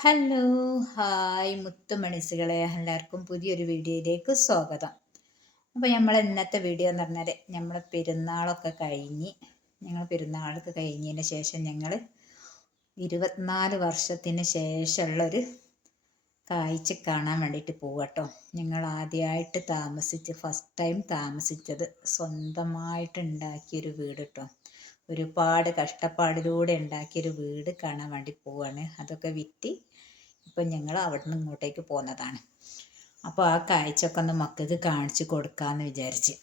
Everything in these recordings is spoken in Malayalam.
ഹലോ, ഹായ് മുത്തുമണിസുകളെ, എല്ലാവർക്കും പുതിയൊരു വീഡിയോയിലേക്ക് സ്വാഗതം. അപ്പോൾ നമ്മൾ ഇന്നത്തെ വീഡിയോ എന്ന് പറഞ്ഞാൽ നമ്മൾ പെരുന്നാളൊക്കെ കഴിഞ്ഞ് പെരുന്നാളൊക്കെ കഴിഞ്ഞതിന് ശേഷം ഞങ്ങൾ 24 വർഷത്തിന് ശേഷമുള്ളൊരു കാഴ്ച കാണാൻ വേണ്ടിയിട്ട് പോവാട്ടോ. ഞങ്ങൾ ആദ്യമായിട്ട് ഫസ്റ്റ് ടൈം താമസിച്ചത് സ്വന്തമായിട്ട് ഉണ്ടാക്കിയൊരു വീട് കേട്ടോ. ഒരുപാട് കഷ്ടപ്പാടിലൂടെ ഉണ്ടാക്കിയൊരു വീട് കാണാൻ വേണ്ടി പോവാണ്. അതൊക്കെ വിറ്റ് ഇപ്പം ഞങ്ങൾ അവിടെ നിന്ന് ഇങ്ങോട്ടേക്ക് പോകുന്നതാണ്. അപ്പോൾ ആ കാഴ്ചയൊക്കെ ഒന്ന് മക്കൾക്ക് കാണിച്ചു കൊടുക്കാമെന്ന് വിചാരിച്ച്.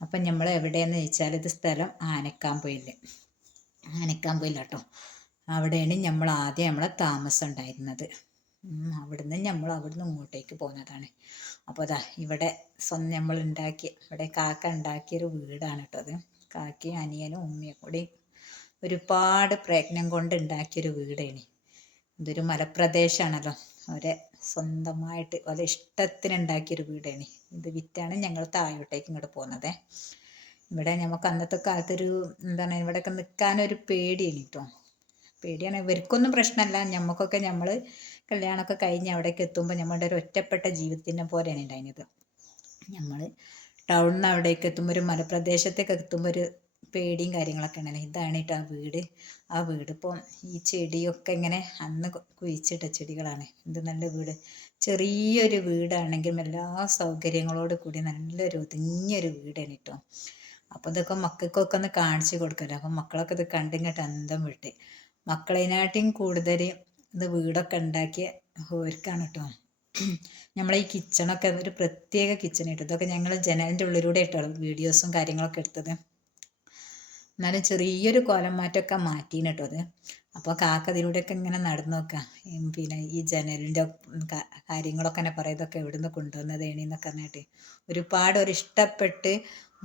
അപ്പം നമ്മൾ എവിടെയെന്ന് ചോദിച്ചാൽ ഇത് സ്ഥലം ആനക്കാമ്പൊയിൽ കേട്ടോ. അവിടെയാണ് നമ്മൾ ആദ്യം നമ്മളെ താമസം ഉണ്ടായിരുന്നത്. അവിടുന്ന് ഇങ്ങോട്ടേക്ക് പോകുന്നതാണ്. അപ്പോൾ അതാ ഇവിടെ നമ്മൾ ഇവിടെ കാക്ക ഉണ്ടാക്കിയൊരു വീടാണ് കേട്ടോ അത്. കാക്കയും അനിയനും ഉമ്മയും കൂടി ഒരുപാട് പ്രയത്നം കൊണ്ട് ഉണ്ടാക്കിയൊരു വീടാണ്. ഇതൊരു മലപ്രദേശമാണല്ലോ. അവരെ സ്വന്തമായിട്ട് വളരെ ഇഷ്ടത്തിന് ഉണ്ടാക്കിയൊരു വീടാണ്. ഇത് വിറ്റാണ് ഞങ്ങൾ താഴോട്ടേക്ക് ഇങ്ങോട്ട് പോകുന്നത്. ഇവിടെ നമുക്ക് അന്നത്തെ കാലത്തൊരു ഇവിടെയൊക്കെ നിൽക്കാനൊരു പേടിയാണ് കേട്ടോ. പേടിയാണ്. ഇവർക്കൊന്നും പ്രശ്നമല്ല, നമുക്കൊക്കെ നമ്മൾ കല്യാണമൊക്കെ കഴിഞ്ഞ് അവിടേക്ക് എത്തുമ്പോൾ നമ്മുടെ ഒരു ഒറ്റപ്പെട്ട ജീവിതത്തിനെ പോലെയാണ് ഉണ്ടായിരുന്നത്. നമ്മൾ ടൗണിൽ നിന്ന് അവിടേക്ക് എത്തുമ്പോൾ ഒരു മലപ്രദേശത്തേക്ക് എത്തുമ്പോൾ ഒരു പേടിയും കാര്യങ്ങളൊക്കെ ഉണ്ടല്ലോ. ഇതാണ് കേട്ടോ ആ വീട്. ഇപ്പം ഈ ചെടിയൊക്കെ ഇങ്ങനെ അന്ന് കുഴിച്ചിട്ട ചെടികളാണ്. ഇത് നല്ല വീട്, ചെറിയൊരു വീടാണെങ്കിലും എല്ലാ സൗകര്യങ്ങളോട് കൂടി നല്ലൊരു ഒതുങ്ങിയൊരു വീടാണ് കേട്ടോ. അപ്പോൾ ഇതൊക്കെ മക്കൾക്കൊക്കെ ഒന്ന് കാണിച്ചു കൊടുക്കല്ലോ. അപ്പം മക്കളൊക്കെ ഇത് കണ്ടിങ്ങോട്ട് അന്തം വിട്ട്. മക്കളതിനായിട്ടും കൂടുതൽ ഇത് വീടൊക്കെ ഉണ്ടാക്കിയ ഓർക്കാണ് കേട്ടോ. നമ്മളെ ഈ കിച്ചണൊക്കെ ഒരു പ്രത്യേക കിച്ചൺ കേട്ടോ. ഇതൊക്കെ ഞങ്ങൾ ജനലിൻ്റെ ഉള്ളിലൂടെ കേട്ടോ വീഡിയോസും കാര്യങ്ങളൊക്കെ എടുത്തത്. എന്നാലും ചെറിയൊരു കോലം മാറ്റമൊക്കെ മാറ്റീന് കേട്ടോ അത്. അപ്പോൾ കാക്ക ഇതിലൂടെയൊക്കെ ഇങ്ങനെ നടന്നു നോക്കാം. പിന്നെ ഈ ജനലിൻ്റെ കാര്യങ്ങളൊക്കെ തന്നെ പറയാം, ഇതൊക്കെ എവിടെ നിന്ന് കൊണ്ടുവന്നതേണെന്നൊക്കെ പറഞ്ഞിട്ട് ഒരുപാട് ഇഷ്ടപ്പെട്ട്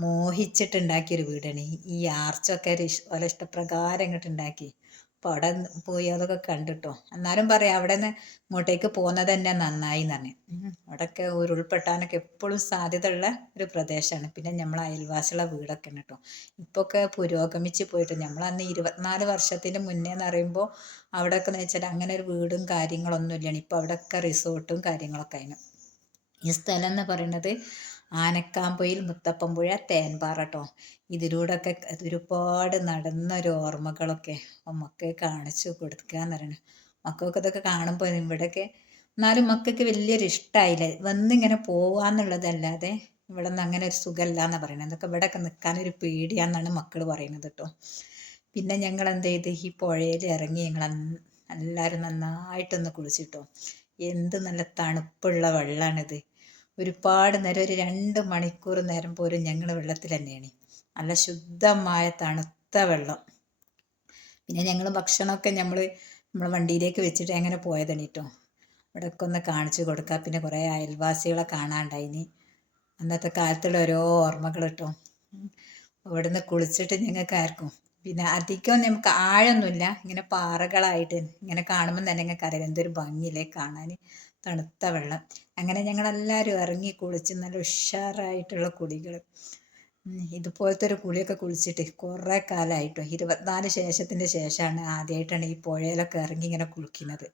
മോഹിച്ചിട്ടുണ്ടാക്കിയൊരു വീടാണ്. ഈ ആർച്ചൊക്കെ ഓരോ ഇഷ്ടപ്രകാരം ഇങ്ങോട്ട് ഉണ്ടാക്കി. അപ്പോൾ അവിടെ പോയി അതൊക്കെ കണ്ടിട്ടോ. എന്നാലും പറയാം അവിടെ നിന്ന് ഇങ്ങോട്ടേക്ക് പോകുന്നത് തന്നെ നന്നായി എന്ന് പറഞ്ഞു. അവിടെയൊക്കെ ഉരുൾപൊട്ടാനൊക്കെ എപ്പോഴും സാധ്യതയുള്ള ഒരു പ്രദേശമാണ്. പിന്നെ നമ്മൾ അയൽവാസിയുള്ള വീടൊക്കെ ഉണ്ട് കേട്ടോ. ഇപ്പൊക്കെ പുരോഗമിച്ച് പോയിട്ട് നമ്മളന്ന് 24 വർഷത്തിന് മുന്നേ എന്ന് പറയുമ്പോൾ അവിടെയൊക്കെ എന്ന് വെച്ചാൽ അങ്ങനെ ഒരു വീടും കാര്യങ്ങളൊന്നും ഇല്ലാണ്. ഇപ്പോൾ അവിടെയൊക്കെ റിസോർട്ടും കാര്യങ്ങളൊക്കെ ആയിരുന്നു. ഈ സ്ഥലം എന്ന് പറയുന്നത് ആനക്കാമ്പൊയിൽ മുത്തപ്പൻപുഴ തേൻപാറ കേട്ടോ. ഇതിലൂടെയൊക്കെ ഒരുപാട് നടന്നൊരു ഓർമ്മകളൊക്കെ മക്കളെ കാണിച്ചു കൊടുക്കുക എന്ന് പറയുന്നത്. മക്കൾക്ക് ഇതൊക്കെ കാണുമ്പോൾ ഇവിടെയൊക്കെ എന്നാലും മക്കൾക്ക് വലിയൊരു ഇഷ്ടമായില്ല. വന്നിങ്ങനെ പോവാന്നുള്ളതല്ലാതെ ഇവിടെ നിന്ന് അങ്ങനെ ഒരു സുഖമല്ല എന്നാണ് പറയുന്നത്. അതൊക്കെ ഇവിടെയൊക്കെ നിൽക്കാനൊരു പേടിയാണെന്നാണ് മക്കൾ പറയുന്നത് കേട്ടോ. പിന്നെ ഞങ്ങൾ എന്ത് ചെയ്ത് ഈ പുഴയിൽ ഇറങ്ങി ഞങ്ങൾ എല്ലാവരും നന്നായിട്ടൊന്ന് കുളിച്ചിട്ടോ. എന്ത് നല്ല തണുപ്പുള്ള വെള്ളമാണിത്. ഒരുപാട് നേരം ഒരു 2 മണിക്കൂർ നേരം പോലും ഞങ്ങൾ വെള്ളത്തിൽ തന്നെയാണ്. നല്ല ശുദ്ധമായ തണുത്ത വെള്ളം. പിന്നെ ഞങ്ങൾ ഭക്ഷണമൊക്കെ നമ്മളെ വണ്ടിയിലേക്ക് വെച്ചിട്ട് അങ്ങനെ പോയതാണ് കേട്ടോ. ഇവിടെയൊക്കെ ഒന്ന് കാണിച്ചു കൊടുക്കുക. പിന്നെ കുറേ അയൽവാസികളെ കാണാണ്ടായിനി. അന്നത്തെ കാലത്തുള്ള ഓരോ ഓർമ്മകൾ കേട്ടോ. ഇവിടുന്ന് കുളിച്ചിട്ട് ഞങ്ങൾക്ക് ആർക്കും പിന്നെ അധികം നമുക്ക് ആഴമൊന്നുമില്ല, ഇങ്ങനെ പാറകളായിട്ട് ഇങ്ങനെ കാണുമ്പോൾ തന്നെ ഞങ്ങൾക്ക് അറിയാം എന്തൊരു ഭംഗിയില്ലേ കാണാൻ, തണുത്ത വെള്ളം. അങ്ങനെ ഞങ്ങളെല്ലാവരും ഇറങ്ങി കുളിച്ച് നല്ല ഉഷാറായിട്ടുള്ള കുളികൾ. ഇതുപോലത്തെ ഒരു കുളിയൊക്കെ കുളിച്ചിട്ട് കുറേ കാലമായിട്ടോ. 24 ശേഷത്തിൻ്റെ ശേഷമാണ് ആദ്യമായിട്ടാണ് ഈ പുഴയിലൊക്കെ ഇറങ്ങി ഇങ്ങനെ കുളിക്കുന്നത്.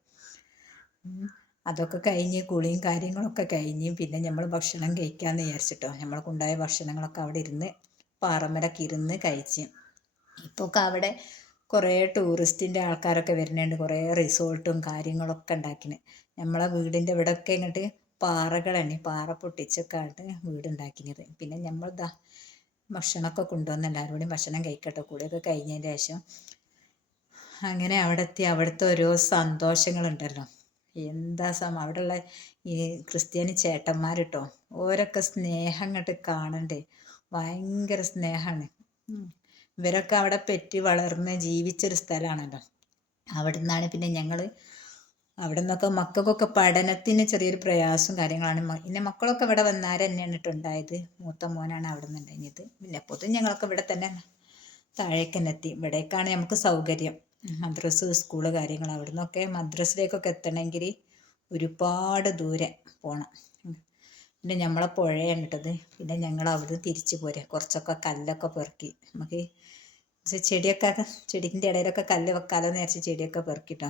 അതൊക്കെ കഴിഞ്ഞ് കുളിയും കാര്യങ്ങളൊക്കെ കഴിഞ്ഞ് പിന്നെ നമ്മൾ ഭക്ഷണം കഴിക്കാമെന്ന് വിചാരിച്ചിട്ടോ. നമ്മൾക്കുണ്ടായ ഭക്ഷണങ്ങളൊക്കെ അവിടെ ഇരുന്ന് പാറമേലൊക്കെ ഇരുന്ന് കഴിച്ച്. ഇപ്പോൾ അവിടെ കുറേ ടൂറിസ്റ്റിൻ്റെ ആൾക്കാരൊക്കെ വരുന്നുണ്ട്. കുറേ റിസോർട്ടും കാര്യങ്ങളൊക്കെ ഉണ്ടാക്കിന്. നമ്മളെ വീടിൻ്റെ ഇവിടെയൊക്കെ ഇങ്ങോട്ട് പാറകളാണ്, പാറ പൊട്ടിച്ചൊക്കെയാണ് വീടുണ്ടാക്കിയത്. പിന്നെ നമ്മളിതാ ഭക്ഷണമൊക്കെ കൊണ്ടുവന്ന് എല്ലാവരും കൂടി ഭക്ഷണം കഴിക്കട്ടെ. കൂടെയൊക്കെ കഴിഞ്ഞതിന് ശേഷം അങ്ങനെ അവിടെ എത്തി. അവിടുത്തെ ഓരോ സന്തോഷങ്ങളുണ്ടല്ലോ, എന്താ അവിടെയുള്ള ഈ ക്രിസ്ത്യാനി ചേട്ടന്മാർ കേട്ടോ, ഓരൊക്കെ സ്നേഹം ഇങ്ങോട്ട് കാണണ്ടേ, ഭയങ്കര സ്നേഹമാണ്. ഇവരൊക്കെ അവിടെ പെറ്റി വളർന്ന് ജീവിച്ചൊരു സ്ഥലമാണല്ലോ. അവിടെ നിന്നാണ് പിന്നെ ഞങ്ങൾ അവിടെ നിന്നൊക്കെ മക്കൾക്കൊക്കെ പഠനത്തിന് ചെറിയൊരു പ്രയാസവും കാര്യങ്ങളാണ്. പിന്നെ മക്കളൊക്കെ ഇവിടെ വന്നാരെ തന്നെയാണ് ഉണ്ടായത്. മൂത്ത മോനാണ് അവിടെ നിന്ന് ഉണ്ടായിരുന്നത്. പിന്നെ പൊതുവെ ഞങ്ങളൊക്കെ ഇവിടെ തന്നെ താഴേക്ക് തന്നെ എത്തി. ഇവിടേക്കാണ് നമുക്ക് സൗകര്യം. മദ്രസ് സ്കൂള് കാര്യങ്ങൾ. അവിടെ നിന്നൊക്കെ മദ്രസിലേക്കൊക്കെ എത്തണമെങ്കിൽ ഒരുപാട് ദൂരെ പോകണം. പിന്നെ നമ്മളെ പുഴയാണ് ഇട്ടത്. പിന്നെ ഞങ്ങൾ അവിടെ തിരിച്ചു പോരെ കുറച്ചൊക്കെ കല്ലൊക്കെ പെറുക്കി നമുക്ക് പക്ഷെ ചെടിയൊക്കെ ചെടീൻ്റെ ഇടയിലൊക്കെ കല്ല് വെക്കാമെന്ന് വിചാരിച്ച് ചെടിയൊക്കെ പെറുക്കിട്ടോ.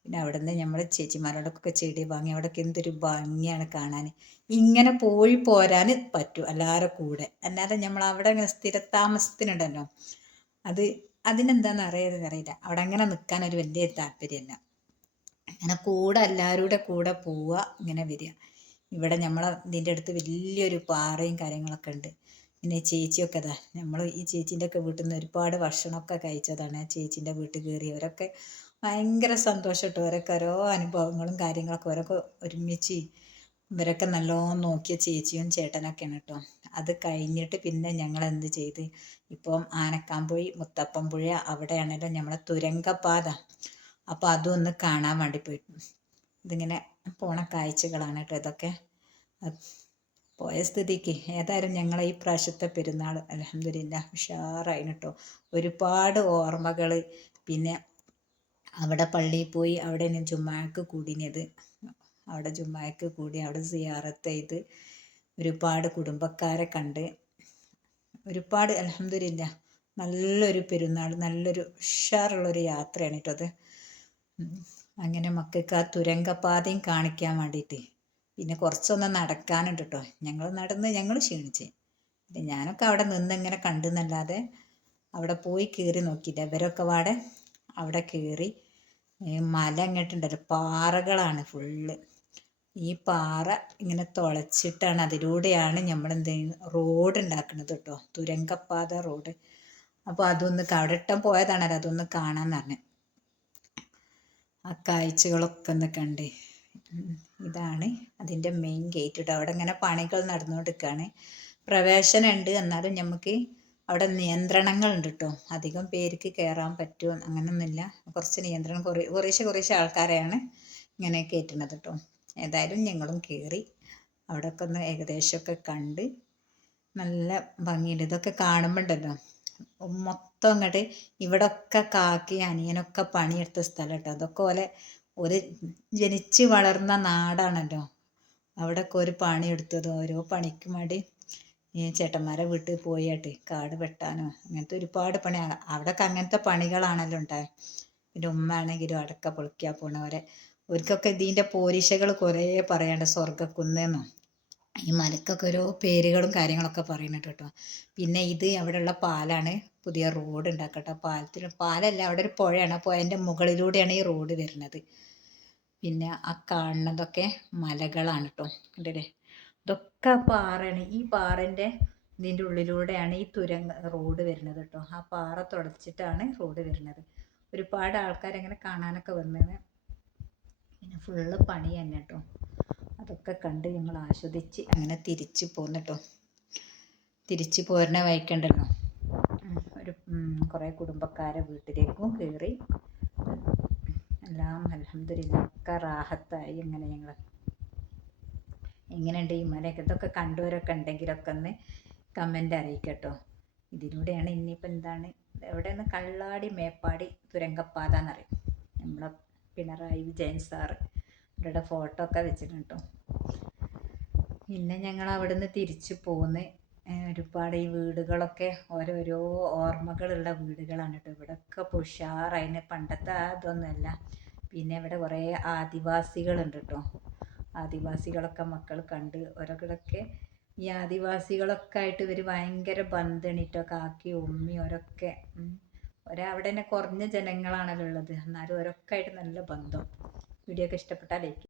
പിന്നെ അവിടെ നിന്ന് നമ്മൾ ചേച്ചിമാരോടൊക്കെ ചെടി വാങ്ങി. അവിടെയൊക്കെ എന്തൊരു ഭംഗിയാണ് കാണാൻ. ഇങ്ങനെ പോയി പോരാൻ പറ്റും എല്ലാവരുടെ കൂടെ. അല്ലാതെ നമ്മൾ അവിടെ സ്ഥിരതാമസത്തിനുണ്ടല്ലോ, അത് അതിനെന്താണെന്ന് അറിയില്ല. അവിടെ അങ്ങനെ നിൽക്കാൻ ഒരു വലിയ താല്പര്യമല്ല. അങ്ങനെ കൂടെ എല്ലാവരുടെ കൂടെ പോവുക, ഇങ്ങനെ വരിക. ഇവിടെ നമ്മളെ ഇതിൻ്റെ അടുത്ത് വലിയൊരു പാറയും കാര്യങ്ങളൊക്കെ ഉണ്ട്. പിന്നെ ചേച്ചിയൊക്കെ അതാ, നമ്മൾ ഈ ചേച്ചീൻ്റെ ഒക്കെ വീട്ടിൽ നിന്ന് ഒരുപാട് ഭക്ഷണമൊക്കെ കഴിച്ചതാണ്. ചേച്ചീൻ്റെ വീട്ടിൽ കയറിയവരൊക്കെ ഭയങ്കര സന്തോഷം കേട്ടോ. അവരൊക്കെ ഓരോ അനുഭവങ്ങളും കാര്യങ്ങളൊക്കെ അവരൊക്കെ ഒരുമിച്ച് ഇവരൊക്കെ നല്ലോണം നോക്കിയ ചേച്ചിയും ചേട്ടനൊക്കെയാണ് കേട്ടോ. അത് കഴിഞ്ഞിട്ട് പിന്നെ ഞങ്ങൾ എന്ത് ചെയ്ത്, ഇപ്പം ആനക്കാംപൊഴി മുത്തപ്പൻ പുഴ അവിടെയാണല്ലോ നമ്മളെ തുരങ്കപാത. അപ്പോൾ അതൊന്ന് കാണാൻ വേണ്ടി പോയി. ഇതിങ്ങനെ പോണ കാഴ്ചകളാണ് കേട്ടോ ഇതൊക്കെ. പോയ സ്ഥിതിക്ക് ഏതായാലും ഞങ്ങളെ ഈ പ്രാവശ്യത്തെ പെരുന്നാൾ അൽഹംദുലില്ലാ ഉഷാറായിന് കേട്ടോ. ഒരുപാട് ഓർമ്മകൾ. പിന്നെ അവിടെ പള്ളിയിൽ പോയി, അവിടെ ജുമാക്ക് കൂടിയത്. അവിടെ ജുമാക്ക് കൂടി, അവിടെ സിയാറത്ത് ചെയ്ത് ഒരുപാട് കുടുംബക്കാരെ കണ്ട്. ഒരുപാട് അൽഹംദുലില്ലാ നല്ലൊരു പെരുന്നാൾ, നല്ലൊരു ഉഷാറുള്ളൊരു യാത്രയാണ് കേട്ടോ അത്. അങ്ങനെ മക്കൾക്ക് ആ തുരങ്കപാതയും കാണിക്കാൻ വേണ്ടിയിട്ട്. പിന്നെ കുറച്ചൊന്ന് നടക്കാനുണ്ട് കേട്ടോ. ഞങ്ങൾ ക്ഷീണിച്ച്. പിന്നെ ഞാനൊക്കെ അവിടെ നിന്ന് ഇങ്ങനെ കണ്ടെന്നല്ലാതെ അവിടെ പോയി കയറി നോക്കിയില്ല. ഇവരൊക്കെ അവിടെ കയറി. മല ഇങ്ങോട്ടുണ്ടല്ലോ, പാറകളാണ് ഫുള്ള്. ഈ പാറ ഇങ്ങനെ തുളച്ചിട്ടാണ്, അതിലൂടെയാണ് നമ്മൾ എന്ത് ചെയ്യുന്നത്, റോഡ് ഉണ്ടാക്കുന്നത് കേട്ടോ, തുരങ്കപ്പാത റോഡ്. അപ്പോൾ അതൊന്ന് അവിടെ ഇട്ടം പോയതാണല്ലോ, അതൊന്ന് കാണാമെന്ന് പറഞ്ഞു. ആ കാഴ്ചകളൊക്കെ ഒന്ന് കണ്ട്. ഇതാണ് അതിൻ്റെ മെയിൻ ഗേറ്റ് കേട്ടോ. അവിടെ ഇങ്ങനെ പണികൾ നടന്നുകൊണ്ടിരിക്കുകയാണ്. പ്രവേശനമുണ്ട്, എന്നാലും നമുക്ക് അവിടെ നിയന്ത്രണങ്ങളുണ്ട് കേട്ടോ. അധികം പേർക്ക് കയറാൻ പറ്റുമോ അങ്ങനെയൊന്നുമില്ല. കുറച്ച് നിയന്ത്രണം, കുറേശ്ശെ ആൾക്കാരെയാണ് ഇങ്ങനെ കയറ്റുന്നത് കേട്ടോ. ഏതായാലും ഞങ്ങളും കയറി. അവിടെയൊക്കെ ഒന്ന് ഏകദേശമൊക്കെ കണ്ട് നല്ല ഭംഗിയുണ്ട്. ഇതൊക്കെ കാണുമ്പോണ്ടല്ലോ മൊത്തം ഇങ്ങോട്ട് ഇവിടൊക്കെ കാക്കി അനിയനൊക്കെ പണിയെടുത്ത സ്ഥലം കേട്ടോ. അതൊക്കെ ഒരു ജനിച്ച് വളർന്ന നാടാണല്ലോ. അവിടെയൊക്കെ ഒരു പണിയെടുത്തതും ഓരോ പണിക്കും വേണ്ടി ഈ ചേട്ടന്മാരെ വീട്ടിൽ പോയിട്ട് കാട് വെട്ടാനോ അങ്ങനത്തെ ഒരുപാട് പണി. അവിടെയൊക്കെ അങ്ങനത്തെ പണികളാണല്ലോ ഉണ്ടായത്. പിന്നെ ഉമ്മ ആണെങ്കിലും അടക്ക പൊളിക്കാൻ പോണവരെ. അവർക്കൊക്കെ ഇതിൻ്റെ പോരിശകൾ കുറേ പറയാണ്ട്. സ്വർഗ്ഗക്കുന്നെന്നോ ഈ മലക്കൊക്കെ ഓരോ പേരുകളും കാര്യങ്ങളൊക്കെ പറയുന്നുണ്ട് കേട്ടോ. പിന്നെ ഇത് അവിടെയുള്ള പാലാണ്, പുതിയ റോഡ് ഉണ്ടാക്കട്ടെ. പാലല്ല, അവിടെ ഒരു പുഴയാണ്. ആ പുഴേൻ്റെ മുകളിലൂടെയാണ് ഈ റോഡ് വരുന്നത്. പിന്നെ ആ കാണുന്നതൊക്കെ മലകളാണ് കേട്ടോ. കണ്ടില്ലേ, ഇതൊക്കെ പാറയാണ്. ഈ പാറൻ്റെ ഇതിൻ്റെ ഉള്ളിലൂടെയാണ് ഈ റോഡ് വരുന്നത് കേട്ടോ. ആ പാറ തുടച്ചിട്ടാണ് റോഡ് വരുന്നത്. ഒരുപാട് ആൾക്കാരങ്ങനെ കാണാനൊക്കെ വന്നത്. പിന്നെ ഫുള്ള് പണി തന്നെ കേട്ടോ. അതൊക്കെ കണ്ട് ഞങ്ങൾ ആസ്വദിച്ച് അങ്ങനെ തിരിച്ച് പോന്നിട്ടോ. തിരിച്ച് പോരുന്ന വഴിക്കുണ്ടല്ലോ ഒരു കുറേ കുടുംബക്കാരെ വീട്ടിലേക്കും കയറി. എല്ലാം അൽഹംദുലില്ലാ ഒക്കെ റാഹത്തായി. അങ്ങനെ ഞങ്ങൾ എങ്ങനെയുണ്ട് ഈ മലയൊക്കെ? ഇതൊക്കെ കണ്ടവരൊക്കെ ഉണ്ടെങ്കിലൊക്കെ ഒന്ന് കമൻ്റ് അറിയിക്കട്ടോ. ഇതിലൂടെയാണ് ഇനിയിപ്പോൾ എന്താണ്, എവിടെയാണ് കള്ളാടി മേപ്പാടി തുരങ്കപ്പാത എന്നറിയും. നമ്മളെ പിണറായി വിജയൻ സാറ് അവരുടെ ഫോട്ടോ ഒക്കെ വെച്ചിട്ടുണ്ട് കേട്ടോ. പിന്നെ ഞങ്ങൾ അവിടെ നിന്ന് തിരിച്ചു പോന്ന്. ഒരുപാട് ഈ വീടുകളൊക്കെ ഓരോരോ ഓർമ്മകളുള്ള വീടുകളാണ് കേട്ടോ. ഇവിടെയൊക്കെ ഉഷാറായിന്, പണ്ടത്തെ അതൊന്നുമല്ല. പിന്നെ ഇവിടെ കുറേ ആദിവാസികളുണ്ട് കേട്ടോ. ആദിവാസികളൊക്കെ മക്കൾ കണ്ട്. ഓരോക്കെ ഈ ആദിവാസികളൊക്കെ ആയിട്ട് ഇവർ ഭയങ്കര ബന്ധമാണ് കേട്ടോ. കാക്കി ഉമ്മി ഓരൊക്കെ അവിടെ തന്നെ കുറഞ്ഞ ജനങ്ങളാണല്ലോ ഉള്ളത്, എന്നാലും ഓരൊക്കെ ആയിട്ട് നല്ല ബന്ധം. വീഡിയോ ഒക്കെ ഇഷ്ടപ്പെട്ടാൽ ലൈക്ക്